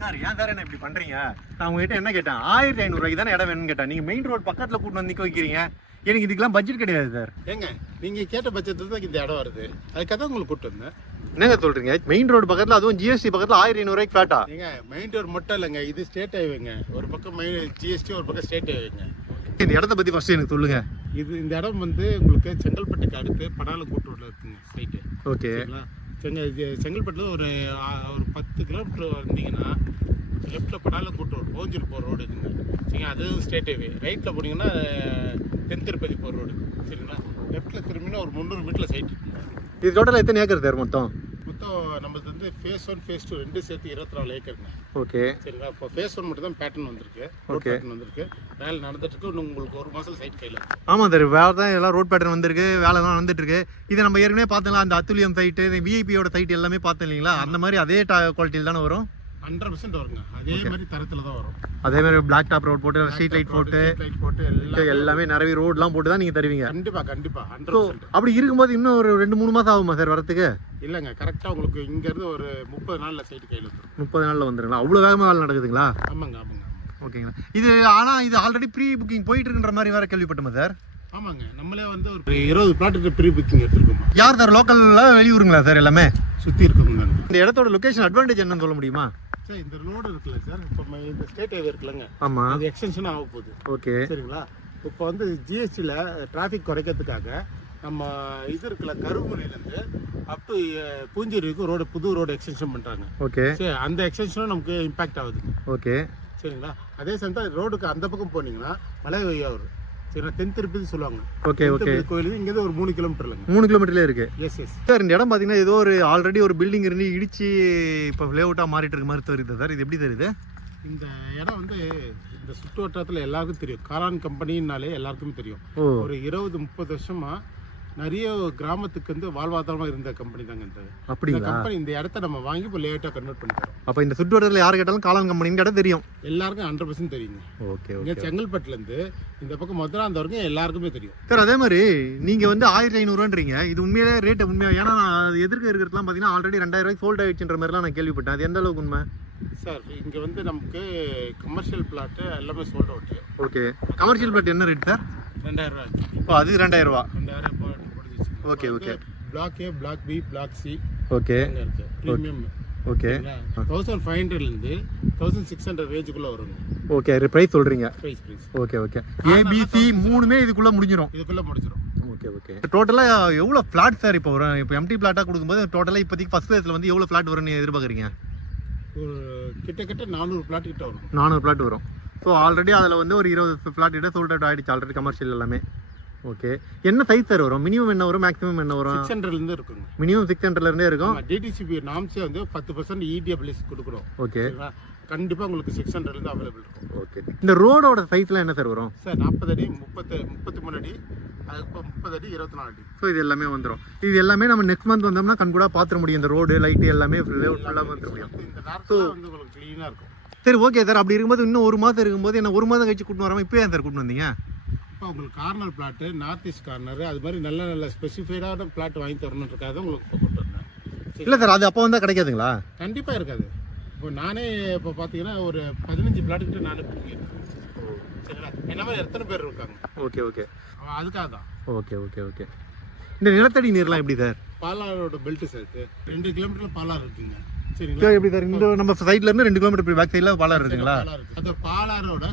Sir ஏன் sir என்ன இப்படி பண்றீங்க? நான் உங்ககிட்ட என்ன கேட்டேன், 1500 ரூபாய்க்கு தானே இடம் வேணும்னு கேட்டேன். நீங்க மெயின் ரோடு பக்கத்துல கூட்டு வந்து நிக்க வைக்கிறீங்க. எனக்கு இதுக்கெல்லாம் பட்ஜெட் கிடையாது சார். ஏங்க நீங்க கேட்ட பட்ஜெட்ல தான் இந்த இடம் வருது, அதுக்காக தான் உங்களுக்கு கூட்டு வந்தேன். என்னங்க சொல்றீங்க? மெயின் ரோடு பக்கத்துல, அதுவும் ஜிஎஸ்டி பக்கத்துல 1500 ரூபாய்க்கு ஃபிளாட்டா? ஏங்க மெயின் ரோடு மட்டும் இல்லைங்க, இது ஸ்டேட் ஹைவேங்க. ஒரு பக்கம் ஜிஎஸ்டி, ஒரு பக்கம் ஸ்டேட் ஹைவேங்க. இந்த இடத்த பத்தி ஃபர்ஸ்ட் எனக்கு சொல்லுங்க. இந்த இடம் வந்து உங்களுக்கு செங்கல்பட்டுக்கு அடுத்து படாலம் கூட்டூர்ல இருக்குங்க சைட்டு. ஓகே. செங்கல்பட்டுல ஒரு 10 கிலோமீட்டர் வந்தீங்கன்னா லெஃப்ட்டில் படாலம் கூட்டூர் ஓஞ்சூர் போகிற ரோடு இருக்குங்க. சரிங்களா, அது ஸ்டேட் ஹைவே. ரைட்டில் போனீங்கன்னா தென் திருப்பதி போகிற ரோடு. சரிங்களா, லெஃப்ட்டில் திரும்பினா ஒரு 300 மீட்டரில் சைட் இருக்குங்க. இது டோட்டலாக எத்தனை ஏக்கர் சார் மொத்தம்? நம்மளுக்கு வந்து ஃபேஸ் 1 ஃபேஸ் 2 ரெண்டு சேர்த்து 24 ஏக்கருங்க. ஓகே. சரிங்களா, இப்போ ஃபேஸ் 1 மட்டும் தான் பேட்டர்ன் வந்திருக்கு. ஓகே, பேட்டர்ன் வந்திருக்கு, வேலை நடந்துட்டு இருக்கு. இன்னும் உங்களுக்கு 1 மாதம் சைட் கையில். ஆமாம் சார், வேலை தான் எல்லாம் ரோட் பேட்டர்ன் வந்திருக்கு, வேலைலாம் நடந்துட்டு இருக்கு. இதை நம்ம ஏற்கனவே பார்த்தோம்ல, அந்த அத்துலியம் சைட்டு, விஐபியோட சைட் எல்லாமே பார்த்தோம் இல்லைங்களா? அந்த மாதிரி அதே குவாலிட்டியில் தானே வரும்? 100% வருங்க. அதே மாதிரி தரத்தில் தான் வரும். அதே மாதிரி பிளாக் டாப் ரோட் போட்டு, ஸ்ட்ரீட் லைட் போட்டு எல்லாமே நிறைய ரோட்லாம் போட்டு தான் நீங்கள் தருவீங்க. கண்டிப்பாக 100%. அப்படி இருக்கும்போது இன்னும் ஒரு 2-3 மாதம் ஆகுமா சார் வரத்துக்கு? இல்லைங்க, கரெக்டாக உங்களுக்கு இங்கேருந்து ஒரு 30 நாளில் சைட்டு கையில் வந்துடும். 30 நாளில் வந்துடுங்களா? அவ்வளோ வேகமாக வேலை நடக்குதுங்களா? ஆமாங்க. ஓகேங்களா. இது ஆனால் இது ஆல்ரெடி ப்ரீ புக்கிங் போயிட்டு இருக்குன்ற மாதிரி வேறு கேள்விப்பட்டோமா சார்? ஆமாங்க, நம்மளே வந்து ஒரு 20 பிளாட்டு ப்ரீ புக்கிங் எடுத்துருக்கோம். யார் சார், லோக்கலில் வெளியூருங்களா சார்? எல்லாமே சுற்றி இருக்குங்க. இந்த இடத்தோட லொக்கேஷன் அட்வான்டேஜ் என்னன்னு சொல்ல முடியுமா சார்? இந்த ரோடு இருக்குல்ல சார், இப்போ இந்த ஸ்டேட் ஹைவே இருக்குல்லங்க, ஆமாம், அது எக்ஸ்டென்ஷன் ஆக போகுது. ஓகே, சரிங்களா. இப்போ வந்து ஜிஎஸ்டியில் டிராஃபிக் குறைக்கிறதுக்காக நம்ம இது இருக்குல்ல, கருங்குடியிலேருந்து அப் டு பூஞ்சேரிக்கு புது ரோடு எக்ஸ்டென்ஷன் பண்ணுறாங்க. ஓகே. சரி, அந்த எக்ஸ்டென்ஷனும் நமக்கு இம்பாக்ட் ஆகுது. ஓகே, சரிங்களா. அதே சமயம் ரோடுக்கு அந்த பக்கம் போனீங்கன்னா மலை வழியாக வரும். சரி, தென் திருப்பதி சொல்லுவாங்க. ஓகே. ஓகே, கோயில் இங்கேருந்து ஒரு 3 கிலோமீட்டர் இல்லைங்க, 3 கிலோமீட்டர்லேயே இருக்கு. எஸ். சார், இந்த இடம் பார்த்தீங்கன்னா ஏதோ ஒரு ஆல்ரெடி ஒரு பில்டிங் இருந்து இடிச்சு இப்போ லேஅவுட்டாக மாறிட்டு இருக்க மாதிரி தெரியுது சார். இது எப்படி தெரியுது? இந்த இடம் வந்து இந்த சுற்று வட்டாரத்தில் எல்லாருக்கும் தெரியும். காளான் கம்பெனின்னாலே எல்லாருக்குமே தெரியும். ஒரு 20-30 வருஷமா நிறைய கிராமத்துக்கு வந்து வாழ்வாதாரமாக இருந்த கம்பெனி தாங்க இந்த. அப்படிங்களா? கம்பெனி இந்த இடத்த நம்ம வாங்கி இப்போ லேட்டாக கன்வெர்ட் பண்ணிக்கிறோம். அப்போ இந்த சுற்று வட்டாரத்தில் யார் கேட்டாலும் காளான் கம்பெனின்னு கேட்டால் தெரியும். எல்லாருக்கும் 100% தெரியுங்க. ஓகே. இங்கே செங்கல்பட்டுலேருந்து இந்த பக்கம் மதுராந்த வரைக்கும் எல்லாருக்குமே தெரியும் சார். அதே மாதிரி நீங்கள் வந்து 1500ரூவான்றீங்க, இது உண்மையிலே ரேட்டு உண்மையாக? ஏன்னா அது எதிர்க்க இருக்கிறதுலாம் பார்த்தீங்கன்னா ஆல்ரெடி 2000 ரூபாய்க்கு சோல்ட் ஆகிடுச்சுன்ற மாதிரிலாம் நான் கேள்விப்பட்டேன். அது எந்த அளவுக்கு உண்மை சார்? இங்கே வந்து நமக்கு கமர்ஷியல் பிளாட்டு எல்லாமே sold out. Okay. Commercial plot என்ன ரேட் சார்? 2000 ரூபா. இப்போ அது 2000 ரூபா. 2000 முடிஞ்சிச்சு. Okay. Okay. Block A, block B, block C. Okay. இருக்கு ப்ரீமியம். ஓகே. 1500லேருந்து 1600 ரேஞ்சுக்குள்ளே வருங்க. ஓகே, ப்ரைஸ் சொல்கிறீங்க? ப்ரைஸ். ஓகே. ஓகே. ஏபிசி 3மே இதுக்குள்ளே முடிஞ்சிடும். ஓகே. ஓகே. டோட்டலாக எவ்வளோ ஃப்ளாட் சார் இப்போ வரும்? இப்போ எம்டி ஃப்ளாட்டாக கொடுக்கும்போது டோட்டலாக இப்போதைக்கு ஃபஸ்ட் ஃபேஸில் வந்து எவ்வளோ ஃப்ளாட் வரும்னு எதிர்பார்க்குறீங்க? ஒரு கிட்டத்தட்ட 400 ஃப்ளாட் கிட்ட வரும். 400 ஃப்ளாட் வரும். ஸோ ஆல்ரெடி அதில் வந்து ஒரு 20 ஃப்ளாட் கிட்ட சோல்ட் அவுட் ஆகிடுச்சு ஆல்ரெடி, கமர்ஷியல் எல்லாமே. ஓகே. என்ன சைஸ் சார் வரும்? மினிமம் என்ன வரும், மேக்ஸிமம் என்ன வரும்? 600லேருந்து இருக்குங்க. மினிமம் 600லேருந்தே இருக்கும். டிடிசிபி நாம்ஸே வந்து 10% இடபிள்யூஎஸ் கொடுக்குறோம். ஓகே. கண்டிப்பாக உங்களுக்கு 600லேருந்து அவைலபிள் இருக்கும். ஓகே. இந்த ரோடோட சைஸ்லாம் என்ன சார் வரும்? சார் 40 அடி, 33 அடி, அதுக்கு 30 அடி, 24 அடி. ஸோ இது எல்லாமே வந்துடும். இது எல்லாமே நம்ம நெக்ஸ்ட் மந்த் வந்தோம்னா கண்கூட பார்த்துட முடியும். இந்த ரோடு லைட்டு எல்லாமே ஃபுல்லாக வந்துட முடியும். இந்த நேரத்தில் வந்து உங்களுக்கு க்ளீனாக இருக்கும். சரி, ஓகே சார். அப்படி இருக்கும்போது இன்னும் 1 மாதம் இருக்கும்போது என்ன 1 மாதம் கழிச்சு கூட்டின்னு வராமல் இப்போ ஏன் சார் கூட்டின்னு வந்தீங்க? இப்போ உங்களுக்கு corner plot, north east corner, அது மாதிரி நல்ல ஸ்பெசிஃபைடான பிளாட் வாங்கி தரணுன்றதுக்காக தான் உங்களுக்கு இப்போ கொண்டு வந்தேன். இல்லை சார், அது அப்போ வந்தால் கிடைக்காதுங்களா? கண்டிப்பாக இருக்காது. இப்போ நானே இப்போ பார்த்தீங்கன்னா ஒரு 15 பிளாட்டுக்கிட்ட நானே பண்ணியிருக்கேன். சரிங்களா, என்ன மாதிரி எத்தனை பேர் இருக்காங்க. ஓகே. அதுக்காக தான். ஓகே. இந்த நிலத்தடி நீர்லாம் எப்படி சார்? பாலாரோட பெல்ட் சேர்த்து 2 கிலோமீட்டர்ல பாலாறு இருக்குங்க. சரிங்களா, சார் எப்படி சார்? இந்த நம்ம சைட்ல இருந்து 2 கிலோமீட்டர் பேக் சைடில் பாலாறு இருக்குங்களா? அது பாலாரோட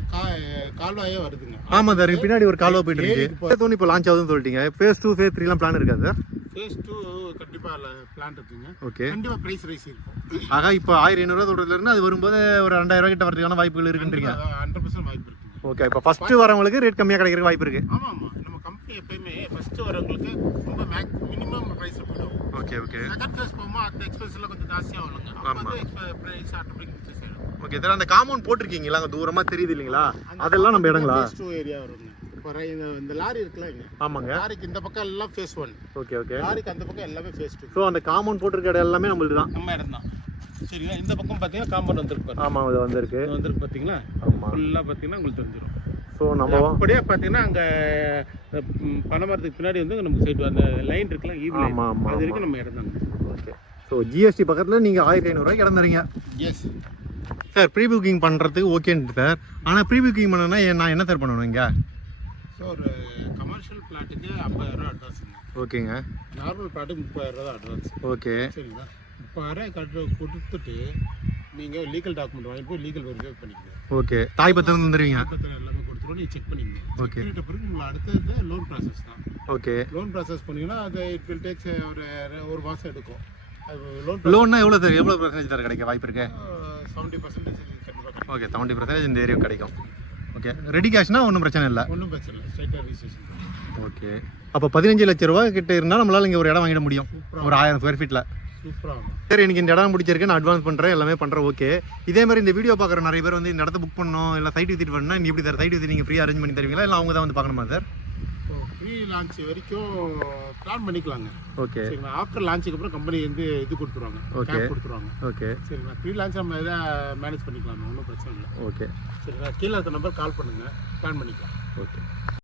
கால்வாயே வருதுங்க. ஆமாம் சார், பின்னாடி ஒரு கால்வா போயிட்டு இருக்கு. தோனி இப்போ லான்ச் ஆகுதுன்னு சொல்லிட்டீங்க. ஃபேஸ் 2 ஃபேஸ் 3 பிளான் இருக்கா சார்? ஃபேஸ் 2 கண்டிப்பாக பிளான் இருக்குங்க. ஓகே. கண்டிப்பாக ப்ரைஸ் ரைஸ் இருக்கும். ஆகா, இப்போ 1500 சொல்றதுல இருந்து அது வரும்போது ஒரு 2000 ரூபாய் கிட்ட வரதுக்கான வாய்ப்புகள் இருக்குன்றீங்க? 100% வாய்ப்பு இருக்குங்க. ஓகே. இப்போ ஃபர்ஸ்ட் வரவங்களுக்கு ரேட் கம்மியாக கிடைக்கிறதுக்கு வாய்ப்பு இருக்கு. ஆமாம். நம்ம கம்பெனி எப்பயுமே ஃபர்ஸ்ட் வரவங்களுக்கு ரொம்ப மினிமம் ப்ரைஸ் போயிடும். ஓகே. செகண்ட் ஃபேஸ் போகும்போது அந்த எக்ஸ்பென்ஸ்லாம் கொஞ்சம் ஜாஸ்தியாக வருங்க. அப்போ ப்ரைஸ் ஆட்டோமேட்டிக் இன்க்ரீஸ் ஆகிடும். Okay sir. அந்த காம்பவுண்ட் போட்டிருக்கீங்களா அங்கே தூரமாக தெரியுது இல்லைங்களா? அதெல்லாம் நம்ம இடங்களா? ஃபேஸ் 2 ஏரியா வருங்க. இப்போ இந்த லாரி இருக்குல்ல இங்கே. ஆமாங்க. லாரிக்கு இந்த பக்கம் எல்லாம் ஃபேஸ் 1. ஓகே. லாரிக்கு அந்த பக்கம் எல்லாமே ஃபேஸ் 2. ஸோ அந்த காம்பவுண்ட் போட்டிருக்க இடம் எல்லாமே நம்மளுது தான். நம்ம இடம் தான். சரிங்களா, இந்த பக்கம் பார்த்தீங்கன்னா காம்பவுண்ட் வந்துருக்கு. ஆமாம், அது வந்திருக்கு பார்த்தீங்களா? ஆமாம். ஃபுல்லாக பார்த்தீங்கன்னா உங்களுக்கு தெரிஞ்சிடும். ஸோ நம்ம அப்படியே பார்த்தீங்கன்னா அங்கே பனைமரத்துக்கு பின்னாடி வந்து நமக்கு சைடு அந்த லைன் இருக்குல்ல, அது வரைக்கும் நம்ம இடம் தாங்க. ஓகே. ஸோ ஜிஎஸ்டி பக்கத்தில் நீங்கள் 1500 ரூபாய்க்கு இடம் தரீங்க. எஸ். சார் ப்ரீ புக்கிங் பண்ணுறதுக்கு ஓகேன்ட்டு சார், ஆனால் ப்ரீ புக்கிங் பண்ணணும்னா நான் என்ன சார் பண்ணணும் இங்கே? ஸோ ஒரு கமர்ஷியல் பிளாட்டுக்கு 50,000 அட்வான்ஸுங்க. ஓகேங்க. நார்மல் பிளாட்டுக்கு 30,000 தான் அட்வான்ஸ். ஓகே. சரிங்களா, 30,000 கொடுத்துட்டு நீங்கள் லீகல் டாக்குமெண்ட் வாங்கி போய் லீகல் வெரிஃபை பண்ணிக்கங்க. ஓகே. தாய் பத்திரம் வந்துடுவீங்க? பத்திரம் எல்லாமே கொடுத்துருவோம், நீங்கள் செக் பண்ணிக்கங்க. ஓகே. பண்ணிட்ட பிறகு உங்களை அடுத்தது லோன் ப்ராசஸ் தான். ஓகே. லோன் ப்ராசஸ் பண்ணிங்கன்னா அது இட் வில் டேக்ஸ் ஒரு மாதம் எடுக்கும். அது லோன்னா எவ்வளோ சார், எவ்வளோ பர்சன்டேஜ் சார் கிடைக்க வாய்ப்பு இருக்கு? 70% கண்டிப்பாக. ஓகே, 70% இந்த ஏரியா கிடைக்கும். ஓகே. ரெடி கேஷ்னா ஒன்றும் பிரச்சனை இல்லை? ஒன்றும் பிரச்சனை இல்லை, ஸ்ட்ரைட்டாக ரிஜிஸ்ட்ரேஷன். ஓகே. அப்போ 15 லட்ச ரூபா கிட்ட இருந்தால் நம்மளால் இங்கே ஒரு இடம் வாங்கிட முடியும், ஒரு 1000 ஸ்கொயர் ஃபீட்டில். சூப்பராக. சரி, எனக்கு இந்த இடம் பிடிச்சிருக்கு, நான் அட்வான்ஸ் பண்ணுறேன், எல்லாமே பண்ணுறேன். ஓகே. இதே மாதிரி இந்த வீடியோ பார்க்குற நிறைய பேர் வந்து இந்த இடத்த புக் பண்ணணும், இல்லை சைட் விசிட் பண்ணால் நீங்கள் எப்படி சார் சைட் விசிட் நீங்கள் ஃப்ரீயாக அரேஞ்ச் பண்ணி தருவீங்களா, இல்லை அவங்க தான் வந்து பார்க்கணுமா சார்? ப்ரீ லான்ச் வரைக்கும் பிளான் பண்ணிக்கலாங்க. ஓகே. சரிங்களா, ஆஃப்டர் லான்ச்சுக்கு அப்புறம் கம்பெனி வந்து இது கொடுத்துருவாங்க, ஓகே கொடுத்துருவாங்க. ஓகே. சரிங்களா, ப்ரீ லான்ச் நம்ம எதை மேனேஜ் பண்ணிக்கலாம், ஒன்றும் பிரச்சனை இல்லை. ஓகே. சரிங்களா, கீழே இருக்க நம்பர் கால் பண்ணுங்கள், பிளான் பண்ணிக்கலாம். ஓகே.